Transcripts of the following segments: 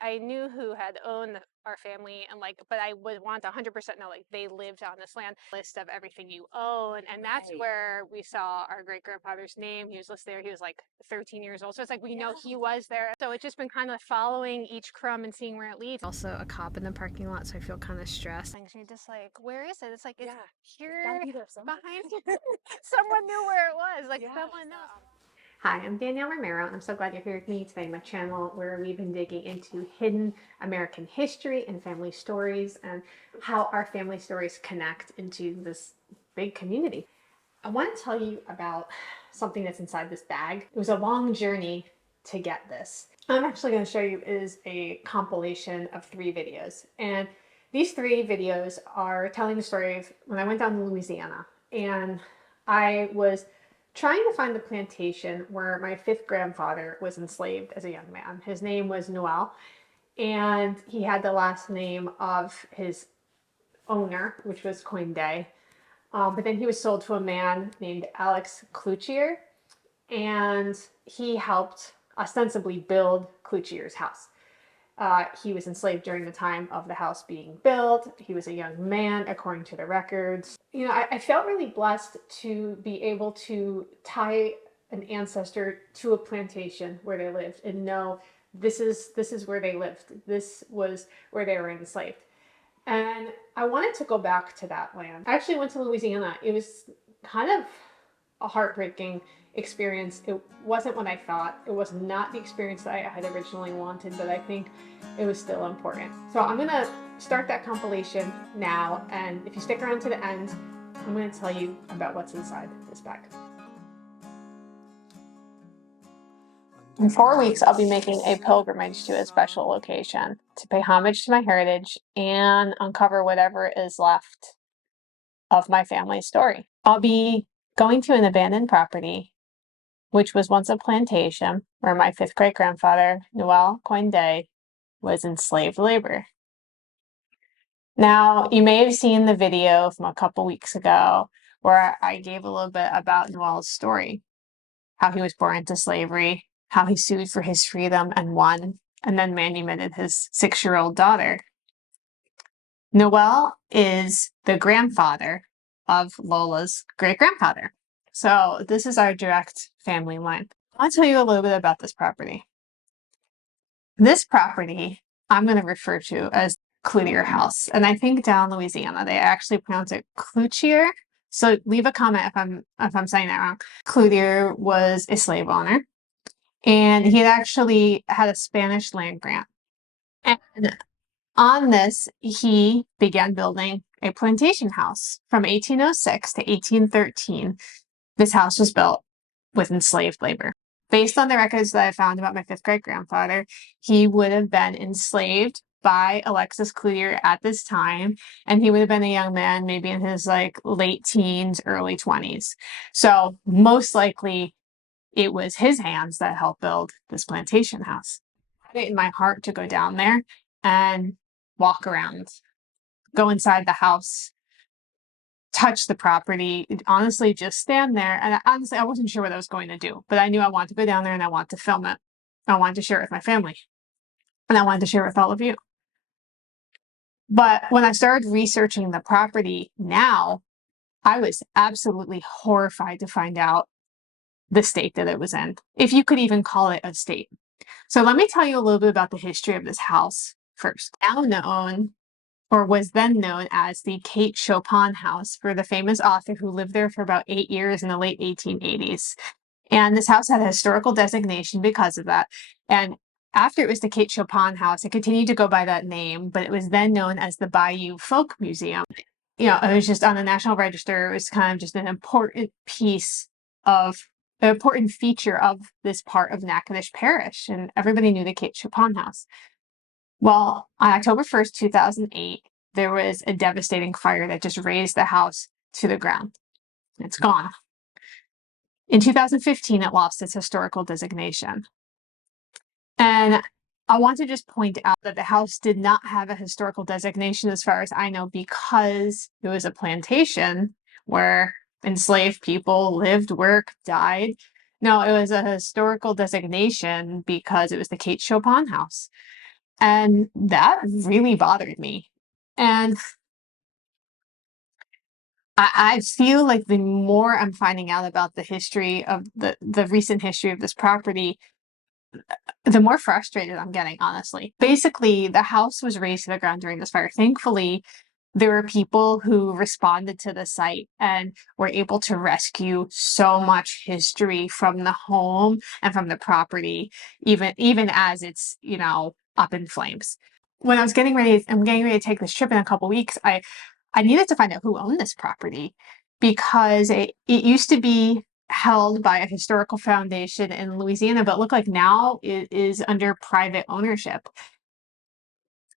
I knew who had owned our family, and like, but I would want to 100% know like they lived on this land. List of everything you own, and that's where we saw our great grandfather's name. He was listed there. He was like 13 years old, so it's like we know he was there. So it's just been kind of following each crumb and seeing where it leads. Also a cop in the parking lot, so I feel kind of stressed. And you're just like, where is it? It's like it's here behind you. Someone knew where it was. Like someone knows. Hi, I'm Danielle Romero, and I'm so glad you're here with me today on my channel, where we've been digging into hidden American history and family stories and how our family stories connect into this big community. I want to tell you about something that's inside this bag. It was a long journey to get this. I'm actually going to show you is a compilation of 3 videos, and these 3 videos are telling the story of when I went down to Louisiana, and I was trying to find the plantation where my 5th grandfather was enslaved as a young man. His name was Noel, and he had the last name of his owner, which was Coindet. But then he was sold to a man named Alex Cloutier, and he helped ostensibly build Cloutier's house. He was enslaved during the time of the house being built. He was a young man, according to the records. You know, I felt really blessed to be able to tie an ancestor to a plantation where they lived and know this is where they lived. This was where they were enslaved. And I wanted to go back to that land. I actually went to Louisiana. It was kind of a heartbreaking experience. It wasn't what I thought. It was not the experience that I had originally wanted, but I think it was still important. So I'm gonna start that compilation now, and if you stick around to the end, I'm gonna tell you about what's inside this bag. In 4 weeks, I'll be making a pilgrimage to a special location to pay homage to my heritage and uncover whatever is left of my family's story. I'll be going to an abandoned property, which was once a plantation where my 5th great-grandfather, Noel Coindet, was enslaved labor. Now, you may have seen the video from a couple weeks ago where I gave a little bit about Noel's story, how he was born into slavery, how he sued for his freedom and won, and then manumitted his 6-year-old daughter. Noel is the grandfather of Lola's great-grandfather. So this is our direct family line. I'll tell you a little bit about this property. This property I'm going to refer to as Cloutier House, and I think down in Louisiana they actually pronounce it Cloutier. So leave a comment if I'm saying that wrong. Cloutier was a slave owner, and he had actually had a Spanish land grant. And on this, he began building a plantation house from 1806 to 1813. This house was built with enslaved labor. Based on the records that I found about my 5th great-grandfather, he would have been enslaved by Alexis Cloutier at this time, and he would have been a young man, maybe in his like late teens, early 20s. So most likely it was his hands that helped build this plantation house. I had it in my heart to go down there and walk around, go inside the house, touch the property, honestly just stand there. And honestly, I wasn't sure what I was going to do, but I knew I wanted to go down there and I wanted to film it. I wanted to share it with my family, and I wanted to share it with all of you. But when I started researching the property now, I was absolutely horrified to find out the state that it was in, if you could even call it a state. So let me tell you a little bit about the history of this house first. Now known, or was then known as, the Kate Chopin House, for the famous author who lived there for about 8 years in the late 1880s. And this house had a historical designation because of that. And after it was the Kate Chopin House, it continued to go by that name, but it was then known as the Bayou Folk Museum. You know, it was just on the National Register. It was kind of just an important piece of, an important feature of this part of Natchitoches Parish, and everybody knew the Kate Chopin House. Well, on October 1st, 2008, there was a devastating fire that just razed the house to the ground. It's gone. In 2015, it lost its historical designation. And I want to just point out that the house did not have a historical designation, as far as I know, because it was a plantation where enslaved people lived, worked, died, No, it was a historical designation because it was the Kate Chopin house. And that really bothered me. And I feel like the more I'm finding out about the history of the recent history of this property, the more frustrated I'm getting, honestly. Basically, the house was razed to the ground during this fire. Thankfully, there were people who responded to the site and were able to rescue so much history from the home and from the property, even as it's, up in flames. When I'm getting ready to take this trip in a couple weeks, I needed to find out who owned this property because it used to be held by a historical foundation in Louisiana, but look like now it is under private ownership.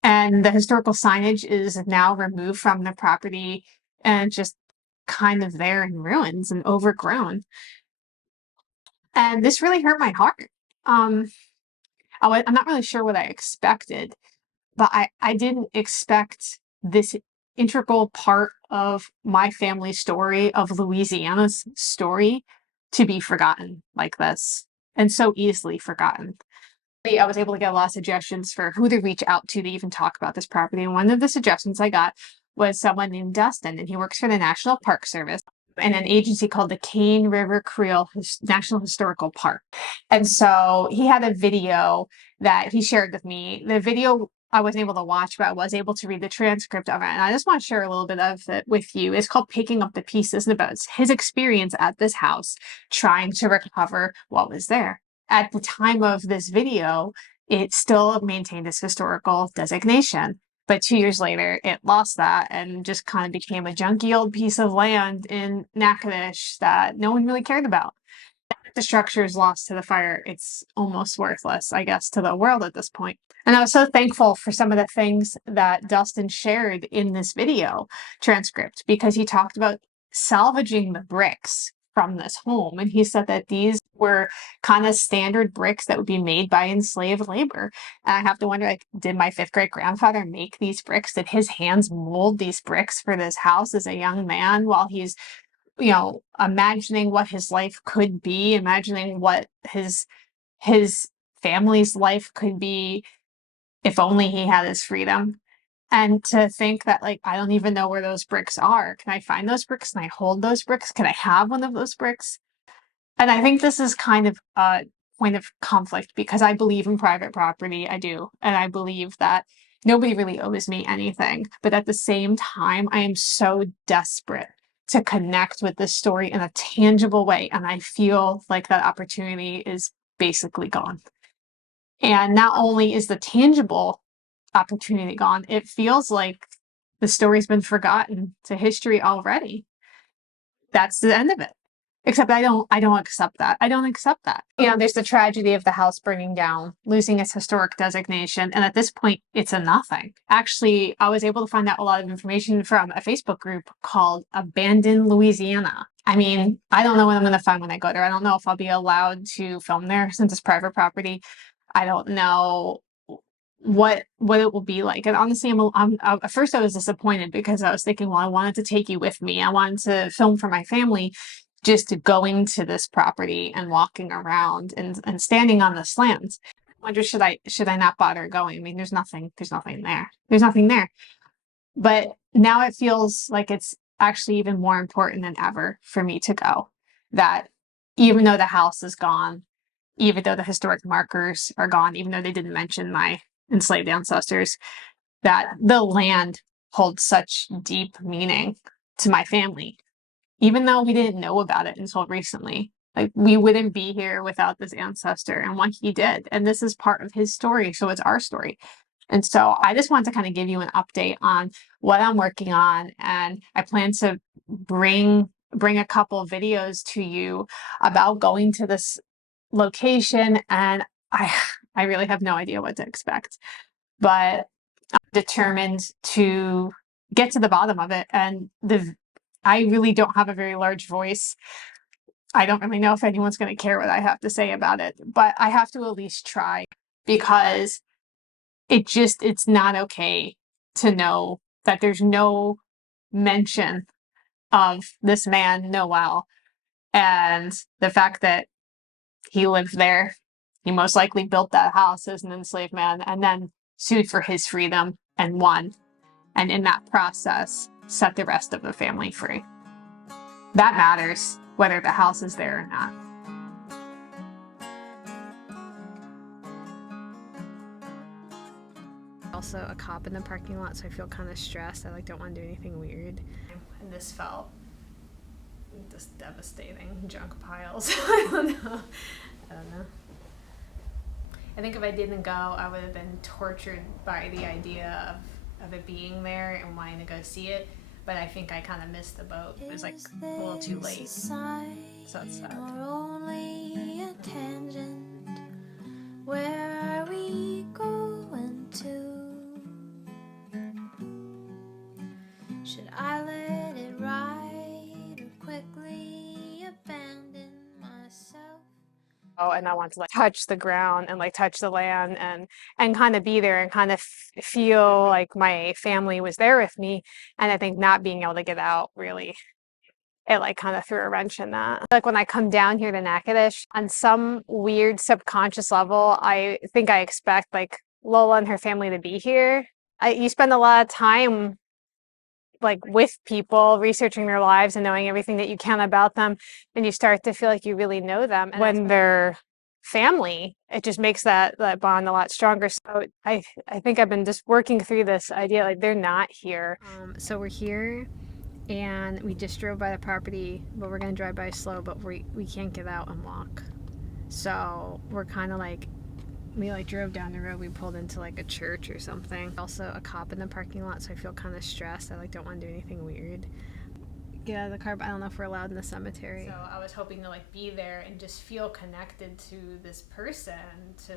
And the historical signage is now removed from the property and just kind of there in ruins and overgrown. And this really hurt my heart. Um, I'm not really sure what I expected, but I didn't expect this integral part of my family story, of Louisiana's story, to be forgotten like this and so easily forgotten. I was able to get a lot of suggestions for who to reach out to even talk about this property. And one of the suggestions I got was someone named Dustin, and he works for the National Park Service and an agency called the Cane River Creole National Historical Park. And so he had a video that he shared with me. The video I wasn't able to watch, but I was able to read the transcript of it. And I just want to share a little bit of it with you. It's called Picking Up the Pieces, and about his experience at this house trying to recover what was there. At the time of this video, it still maintained its historical designation. But 2 years later, it lost that and just kind of became a junky old piece of land in Natchitoches that no one really cared about. The structure is lost to the fire. It's almost worthless, I guess, to the world at this point. And I was so thankful for some of the things that Dustin shared in this video transcript because he talked about salvaging the bricks from this home. And he said that these were kind of standard bricks that would be made by enslaved labor. And I have to wonder, like, did my fifth great grandfather make these bricks? Did his hands mold these bricks for this house as a young man while he's imagining what his life could be, imagining what his family's life could be if only he had his freedom. And to think that, like, I don't even know where those bricks are. Can I find those bricks? Can I hold those bricks? Can I have one of those bricks? And I think this is kind of a point of conflict because I believe in private property. I do. And I believe that nobody really owes me anything. But at the same time, I am so desperate to connect with this story in a tangible way. And I feel like that opportunity is basically gone. And not only is the tangible opportunity gone, it feels like the story's been forgotten to history already. That's the end of it. Except I don't accept that. I don't accept that. There's the tragedy of the house burning down, losing its historic designation, and at this point, it's a nothing. Actually, I was able to find out a lot of information from a Facebook group called Abandoned Louisiana. I mean, I don't know what I'm going to find when I go there. I don't know if I'll be allowed to film there since it's private property. I don't know what it will be like. And honestly, at first I was disappointed because I was thinking, well, I wanted to take you with me. I wanted to film for my family, just going to this property and walking around and standing on this land. I wonder, should I not bother going? I mean, there's nothing there. There's nothing there. But now it feels like it's actually even more important than ever for me to go. That even though the house is gone, even though the historic markers are gone, even though they didn't mention my enslaved ancestors, that the land holds such deep meaning to my family, even though we didn't know about it until recently. Like, we wouldn't be here without this ancestor and what he did. And this is part of his story. So it's our story. And so I just want to kind of give you an update on what I'm working on. And I plan to bring a couple of videos to you about going to this location. And I really have no idea what to expect, but I'm determined to get to the bottom of it. And I really don't have a very large voice. I don't really know if anyone's going to care what I have to say about it, but I have to at least try because it's not okay to know that there's no mention of this man, Noel, and the fact that he lived there. He most likely built that house as an enslaved man and then sued for his freedom and won. And in that process, set the rest of the family free. That matters, whether the house is there or not. Also a cop in the parking lot, so I feel kind of stressed. I like don't want to do anything weird. And this felt just devastating. Junk piles. I don't know. I think if I didn't go, I would have been tortured by the idea of it being there and wanting to go see it. But I think I kind of missed the boat. It was like a little too late. So it's sad. Only a tangent. Where are we going to? Should I let it ride or quickly abandon myself? Oh, and I want to like touch the ground and like touch the land and kind of be there and kind of feel like my family was there with me. And I think not being able to get out really, it like kind of threw a wrench in that. Like when I come down here to Natchitoches, on some weird subconscious level, I think I expect like Lola and her family to be here. You spend a lot of time like with people, researching their lives and knowing everything that you can about them, and you start to feel like you really know them. And when they're family, it just makes that bond a lot stronger. So I think I've been just working through this idea, like they're not here. So we're here and we just drove by the property, but we're gonna drive by slow, but we can't get out and walk. So we're kind of like, we like drove down the road, we pulled into like a church or something. Also a cop in the parking lot, so I feel kind of stressed. I like don't want to do anything weird. Get out of the car, but I don't know if we're allowed in the cemetery. So I was hoping to like be there and just feel connected to this person, to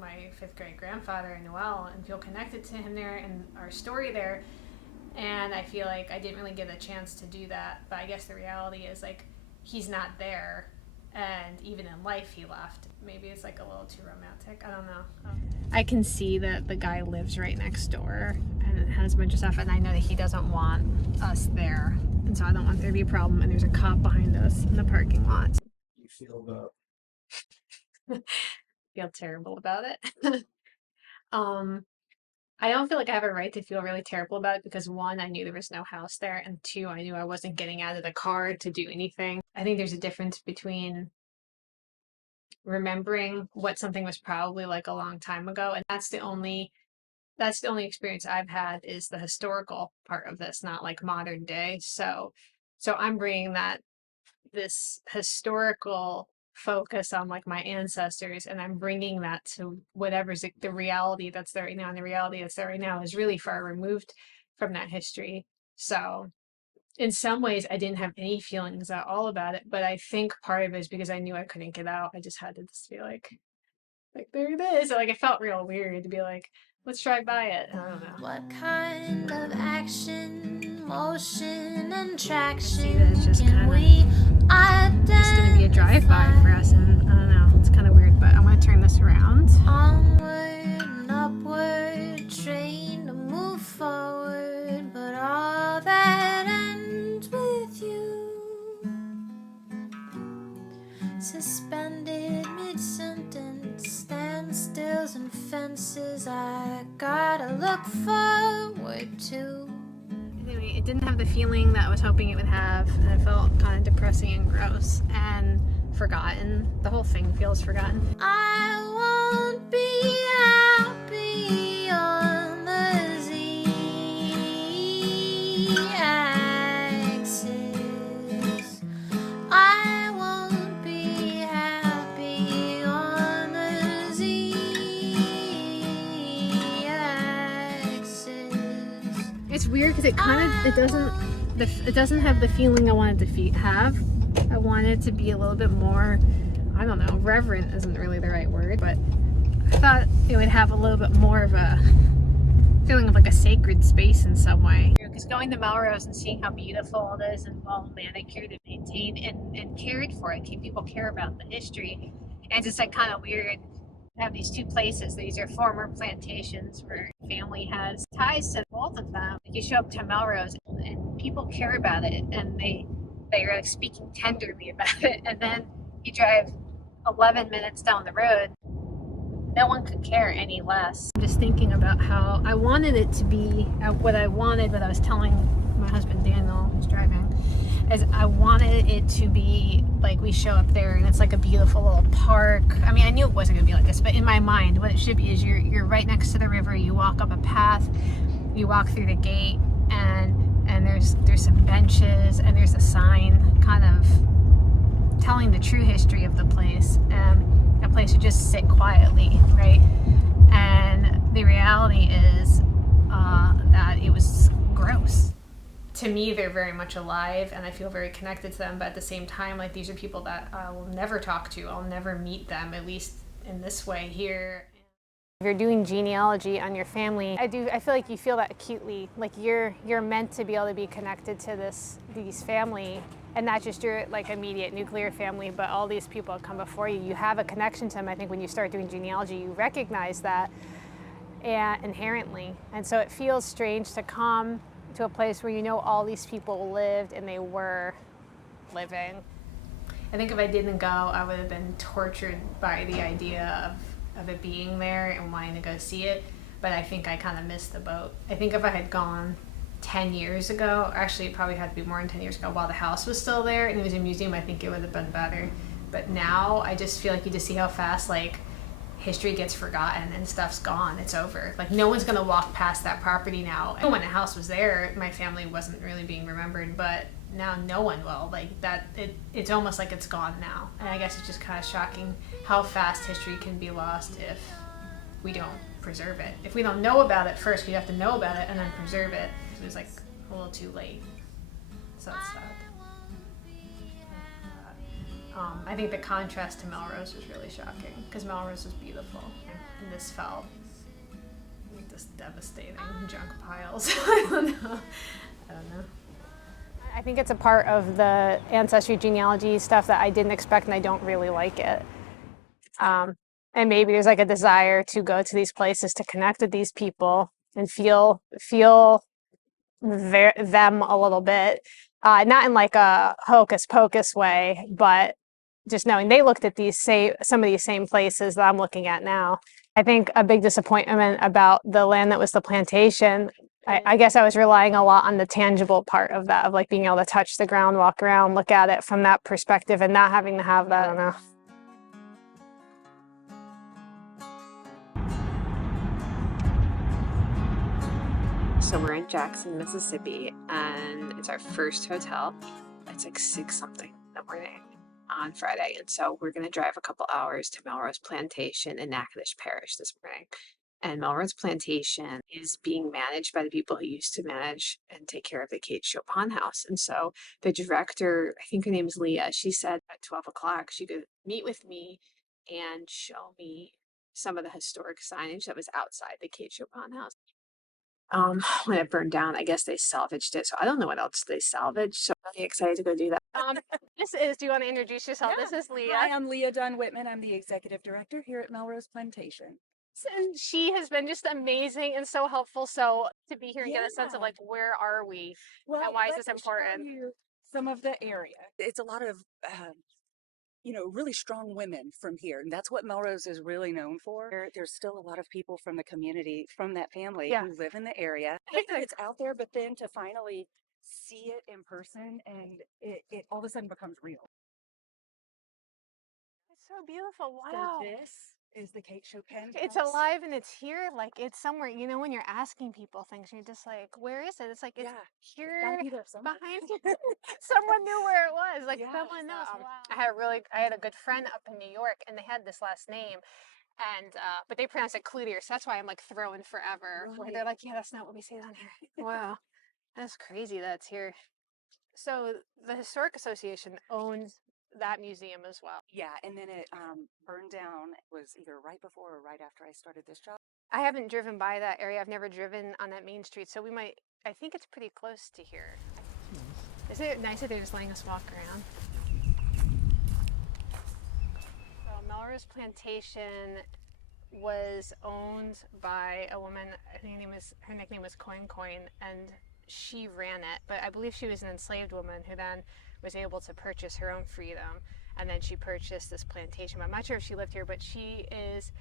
my 5th grade grandfather, Noel, and feel connected to him there and our story there. And I feel like I didn't really get a chance to do that, but I guess the reality is like he's not there. And even in life, he left. Maybe it's like a little too romantic. I don't know. I can see that the guy lives right next door and it has a bunch of stuff, and I know that he doesn't want us there. And so I don't want there to be a problem. And there's a cop behind us in the parking lot. You feel feel terrible about it. I don't feel like I have a right to feel really terrible about it because 1, I knew there was no house there, and 2, I knew I wasn't getting out of the car to do anything. I think there's a difference between remembering what something was probably like a long time ago, and that's the only experience I've had is the historical part of this, not like modern day. So I'm bringing this historical focus on like my ancestors, and I'm bringing that to whatever's the reality that's there right now, and the reality that's there right now is really far removed from that history. So in some ways I didn't have any feelings at all about it, but I think part of it is because I knew I couldn't get out. I just had to just be like there it is. Like it felt real weird to be like, let's drive by it. I don't know. What kind of action, motion, and traction? See that it's just kind of just gonna be a drive-by for us, and I don't know. It's kind of weird, but I'm gonna turn this around. Onward and upward, train to move forward, but all that ends with you. Suspended mid-sentence, standstills and fences I gotta look forward to. Anyway, it didn't have the feeling that I was hoping it would have, and it felt kind of depressing and gross and forgotten. The whole thing feels forgotten. I won't be happy on the Z-axis. I won't be happy on the Z-axis. It's weird because it doesn't have the feeling I wanted to have. I wanted it to be a little bit more, I don't know, reverent isn't really the right word, but I thought it would have a little bit more of a feeling of like a sacred space in some way. Because going to Melrose and seeing how beautiful it is and well manicured and maintained and cared for it, people care about the history. And it's just like kind of weird to have these two places. These are former plantations where family has ties to both of them. You show up to Melrose and people care about it, and they're like speaking tenderly about it, and then you drive 11 minutes down the road. No one could care any less. I'm just thinking about how I wanted it to be what I wanted, what I was telling my husband Daniel, who's driving, is I wanted it to be like we show up there and it's like a beautiful little park. I mean, I knew it wasn't gonna be like this, but in my mind, what it should be is you're right next to the river. You walk up a path, you walk through the gate, and there's some benches and there's a sign kind of telling the true history of the place. A place to just sit quietly, right? And the reality is that it was gross. To me, they're very much alive and I feel very connected to them, but at the same time, like, these are people that I will never talk to. I'll never meet them, at least in this way here. If you're doing genealogy on your family, I feel like you feel that acutely, like you're meant to be able to be connected to these family, and not just your like immediate nuclear family, but all these people that come before you. You have a connection to them. I think when you start doing genealogy, you recognize that inherently. And so it feels strange to come to a place where you know all these people lived and they were living. I think if I didn't go, I would have been tortured by the idea of it being there and wanting to go see it. But I think I kind of missed the boat. I think if I had gone 10 years ago, actually it probably had to be more than 10 years ago, while the house was still there and it was a museum, I think it would have been better. But now I just feel like you just see how fast like history gets forgotten and stuff's gone. It's over. Like, no one's gonna walk past that property now. When the house was there, my family wasn't really being remembered, but now no one will. Like that, it's almost like it's gone now. And I guess it's just kind of shocking how fast history can be lost if we don't preserve it. If we don't know about it first, we have to know about it and then preserve it. It was like a little too late. So it's sad. I think the contrast to Melrose was really shocking because Melrose was beautiful and this felt just devastating. Junk piles. I don't know. I think it's a part of the ancestry genealogy stuff that I didn't expect and I don't really like it. And maybe there's like a desire to go to these places to connect with these people and feel them a little bit. Not in like a hocus pocus way, but just knowing they looked at some of these same places that I'm looking at now. I think a big disappointment about the land that was the plantation, I guess I was relying a lot on the tangible part of that, of like being able to touch the ground, walk around, look at it from that perspective and not having to have that. I don't know. So we're in Jackson, Mississippi, and it's our first hotel. It's like 6 something in the morning on Friday, and so we're going to drive a couple hours to Melrose Plantation in Natchitoches Parish this morning. And Melrose Plantation is being managed by the people who used to manage and take care of the Kate Chopin house. And so the director, I think her name is Leah, she said at 12 o'clock she could meet with me and show me some of the historic signage that was outside the Kate Chopin house. When it burned down, I guess they salvaged it. So I don't know what else they salvaged. So I'm really excited to go do that. Do you want to introduce yourself? Yeah. This is Leah. Hi, I'm Leah Dunn Whitman. I'm the executive director here at Melrose Plantation. And she has been just amazing and so helpful. So to be here and get a sense of like, where are we and why is this important? Some of the area. It's a lot of, really strong women from here. And that's what Melrose is really known for. There's still a lot of people from the community, from that family who live in the area. It's out there, but then to finally see it in person and it all of a sudden becomes real. It's so beautiful. Wow. So this is the Kate Chopin house. It's alive and it's here. Like, it's somewhere, when you're asking people things, you're just like, where is it? It's like, it's here behind you. Someone knew where it was. Like, someone knows. Wow. I had a good friend up in New York and they had this last name. And, but they pronounce it Cloutier. So that's why I'm like thrown forever. Right. Where they're like, yeah, that's not what we say down here. Wow. That's crazy that's here. So the Historic Association owns that museum as well. Yeah, and then it burned down. It was either right before or right after I started this job. I haven't driven by that area. I've never driven on that main street, so I think it's pretty close to here. Isn't it nice that they're just letting us walk around? So Melrose Plantation was owned by a woman, her nickname was CoinCoin, and she ran it, but I believe she was an enslaved woman who then was able to purchase her own freedom. and then she purchased this plantation. I'm not sure if she lived here, but she is,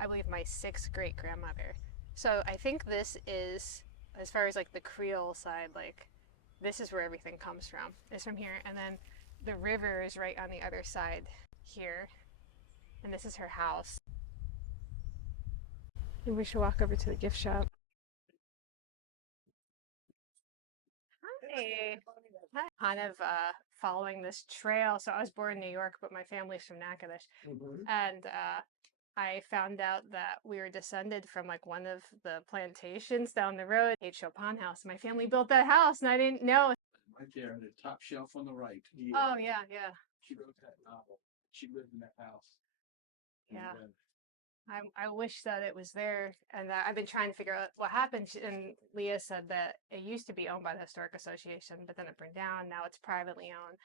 I believe, my 6th great grandmother. So I think this is, as far as like the Creole side, like this is where everything comes from. It's from here, and then the river is right on the other side here, and this is her house. Maybe we should walk over to the gift shop. Hi. Hi. Kind of following this trail. So I was born in New York, but my family's from Natchitoches. And I found out that we were descended from like one of the plantations down the road, Chopin house. My family built that house, and I didn't know. Right there, the top shelf on the right. Oh, yeah, yeah. She wrote that novel. She lived in that house. Yeah. I wish that it was there, and I've been trying to figure out what happened. And Leah said that it used to be owned by the Historic Association, but then it burned down. Now it's privately owned.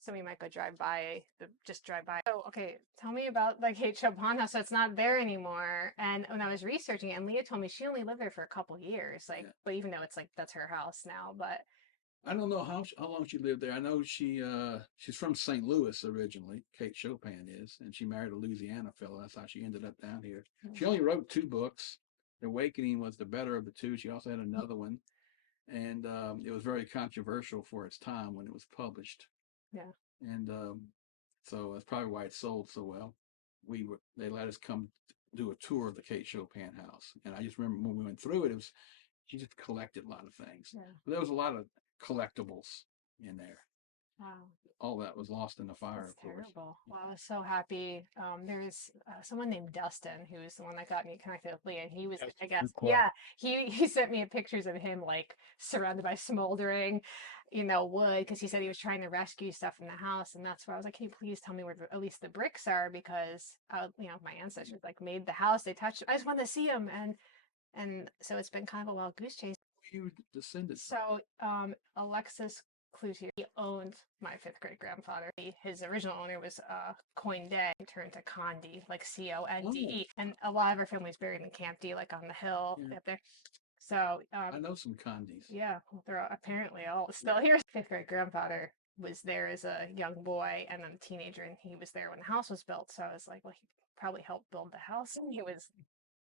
So we might go just drive by. Oh, okay. Tell me about like Kate Chopin house. So it's not there anymore. And when I was researching it, and Leah told me she only lived there for a couple years. Like, but even though it's like that's her house now, but I don't know how long she lived there. I know she's from St. Louis originally. Kate Chopin is, and she married a Louisiana fellow. That's how she ended up down here. She only wrote 2 books. The Awakening was the better of the 2. She also had another one, and it was very controversial for its time when it was published. Yeah. And so that's probably why it sold so well. They let us come do a tour of the Kate Chopin house, and I just remember when we went through it, she just collected a lot of things. Yeah. But there was a lot of collectibles in there. Wow. All that was lost in the fire, That's of course. terrible. Well, I was so happy. There's someone named Dustin who's the one that got me connected with Leah. And he was, I guess, yeah. He sent me pictures of him like surrounded by smoldering, wood, because he said he was trying to rescue stuff from the house, and that's why I was like, "Can you please tell me where at least the bricks are?" Because my ancestors like made the house. They touched. I just wanted to see them, and so it's been kind of a wild goose chase. You descended. So, Alexis Cloutier, he owned my 5th great grandfather. His original owner was Coindet, turned to Conde, like Conde. And a lot of our family's buried in Camp D, like on the hill up there. So I know some Condes. Yeah, they're apparently all still here. 5th great grandfather was there as a young boy and then a teenager, and he was there when the house was built. So I was like, well, he probably helped build the house, and he was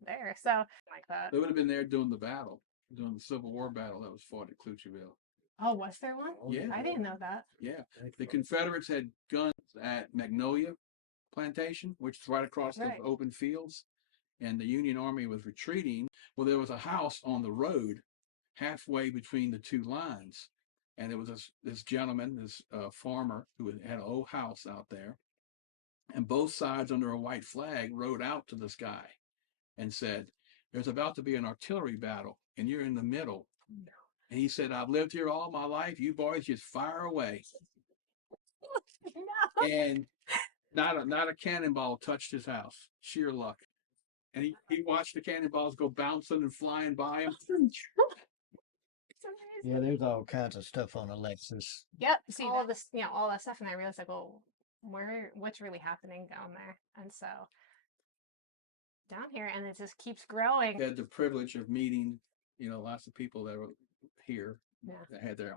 there. So like that. They would have been there during the battle, during the Civil War battle that was fought at Cloutierville. Oh, was there one? Yeah. I didn't know that. Yeah. The Confederates had guns at Magnolia Plantation, which is right across the open fields, and the Union Army was retreating. Well, there was a house on the road halfway between the 2 lines, and there was this gentleman, this farmer, who had an old house out there, and both sides under a white flag rode out to the sky and said, "There's about to be an artillery battle, and you're in the middle." No. And he said, "I've lived here all my life. You boys just fire away." No. And not a cannonball touched his house. Sheer luck. And he watched the cannonballs go bouncing and flying by him. Yeah, there's all kinds of stuff on Alexis. Yep. See all this, all that stuff, and I realized like, well, what's really happening down there? And so down here, and it just keeps growing. I had the privilege of meeting, lots of people that were here that had their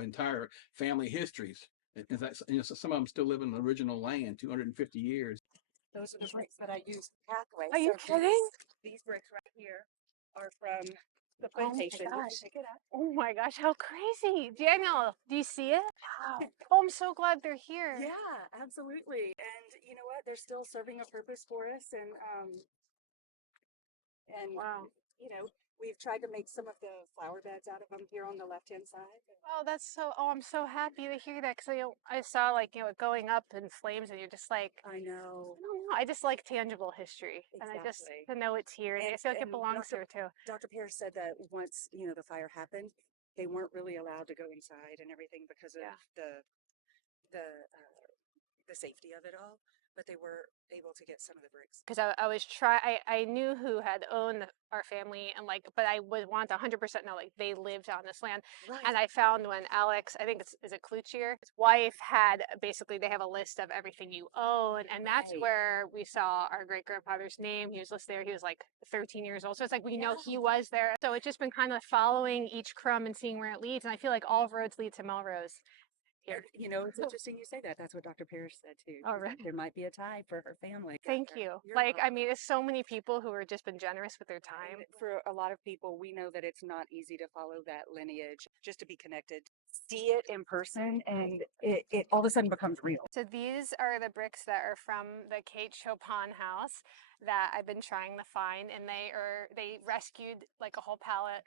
entire family histories. In fact, some of them still live in the original land, 250 years. Those are the bricks that I use for pathways. Are you kidding? These bricks right here are from the plantation. Oh my gosh. Pick it up. Oh my gosh, how crazy. Daniel, do you see it? Wow. Oh, I'm so glad they're here. Yeah, absolutely. And you know what? They're still serving a purpose for us. And wow. We've tried to make some of the flower beds out of them here on the left-hand side. Oh, I'm so happy to hear that, because I saw like, it going up in flames, and you're just like, I know. I don't know. I just like tangible history. Exactly. And I just to know it's here. And I feel like it belongs here too. Dr. Pierce said that once, the fire happened, they weren't really allowed to go inside and everything because of the safety of it all. But they were able to get some of the bricks. Because I knew who had owned our family, and but I would want to 100% know they lived on this land. Right. And I found when Alex, I think is it Cloutier, his wife had, basically they have a list of everything you own, and that's where we saw our great grandfather's name. He was listed there. He was like 13 years old, so it's like we know he was there. So it's just been kind of following each crumb and seeing where it leads, and I feel like all roads lead to Melrose. here. You know, it's interesting you say that. That's what Dr. Parrish said too. All right. There might be a tie for her family. Thank you. You're Like, I welcome. mean, it's so many people who have just been generous with their time. And for a lot of people, we know that it's not easy to follow that lineage, just to be connected, see it in person, and it all of a sudden becomes real. So these are the bricks that are from the Kate Chopin house that I've been trying to find, and they rescued like a whole pallet.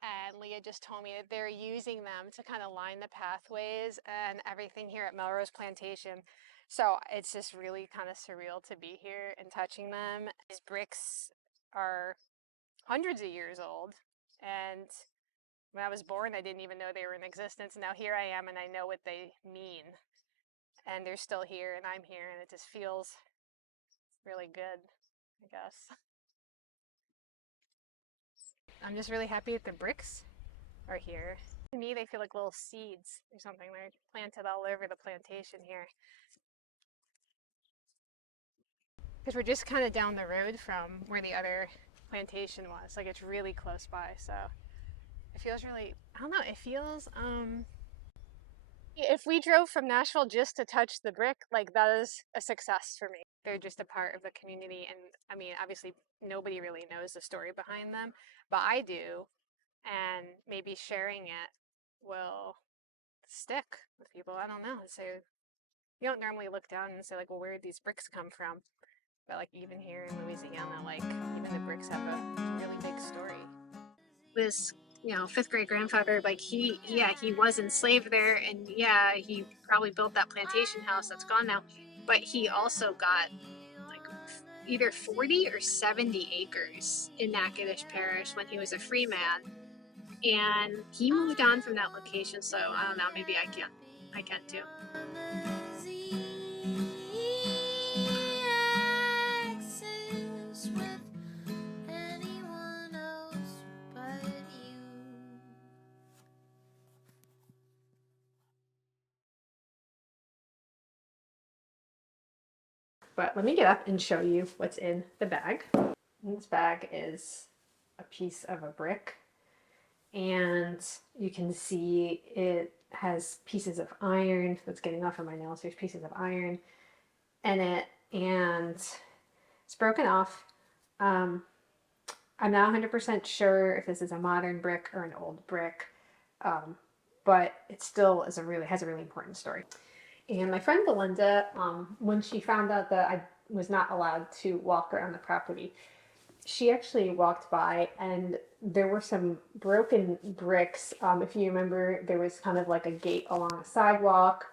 And Leah just told me that they're using them to kind of line the pathways and everything here at Melrose Plantation. So it's just really kind of surreal to be here and touching them. These bricks are hundreds of years old. And when I was born, I didn't even know they were in existence. Now here I am and I know what they mean. And they're still here and I'm here and it just feels really good, I guess. I'm just really happy that the bricks are here. To me, they feel like little seeds or something. They're planted all over the plantation here. Because we're just kind of down the road from where the other plantation was. Like, it's really close by, so it feels really, I don't know, it feels, if we drove from Nashville just to touch the brick, like, that is a success for me. They're just a part of the community, and I mean, obviously, nobody really knows the story behind them, but I do, and maybe sharing it will stick with people. I don't know. So you don't normally look down and say like, well, where did these bricks come from? But like even here in Louisiana, like even the bricks have a really big story. This, fifth great grandfather, like he was enslaved there, and yeah, he probably built that plantation house that's gone now, but he also got like either 40 or 70 acres in Natchitoches Parish when he was a free man, and he moved on from that location. So I don't know, maybe I can too. But let me get up and show you what's in the bag. This bag is a piece of a brick, and you can see it has pieces of iron that's getting off of my nails. There's pieces of iron in it, and it's broken off. I'm not 100% sure if this is a modern brick or an old brick, but it still has a really important story. And my friend Belinda, when she found out that I was not allowed to walk around the property, she actually walked by and there were some broken bricks. If you remember, there was kind of like a gate along the sidewalk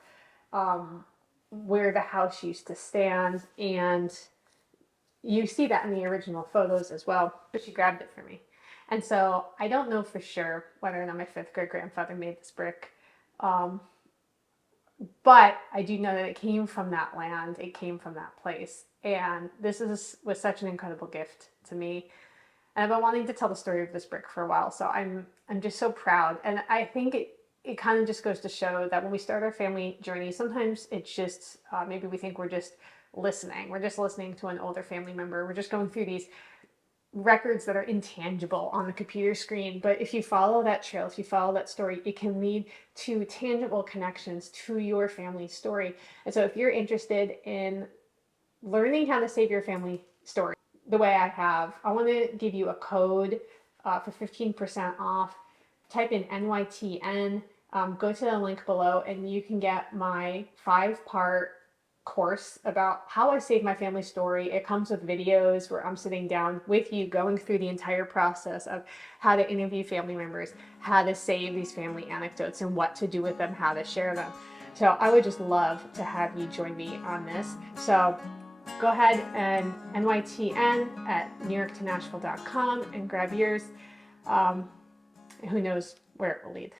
where the house used to stand. And you see that in the original photos as well, but she grabbed it for me. And so I don't know for sure whether or not my fifth great grandfather made this brick. But I do know that it came from that land, it came from that place. And this was such an incredible gift to me. And I've been wanting to tell the story of this brick for a while, so I'm just so proud. And I think it kind of just goes to show that when we start our family journey, sometimes it's just, maybe we think we're just listening. We're just listening to an older family member. We're just going through these records that are intangible on the computer screen. But if you follow that trail, if you follow that story, it can lead to tangible connections to your family story. And so if you're interested in learning how to save your family story the way I have, I want to give you a code for 15% off. Type in NYTN, go to the link below, and you can get my 5-part course about how I save my family story. It comes with videos where I'm sitting down with you going through the entire process of how to interview family members, how to save these family anecdotes and what to do with them, how to share them. So I would just love to have you join me on this. So go ahead and NYTN at newyorktonashville.com and grab yours. Who knows where it will lead.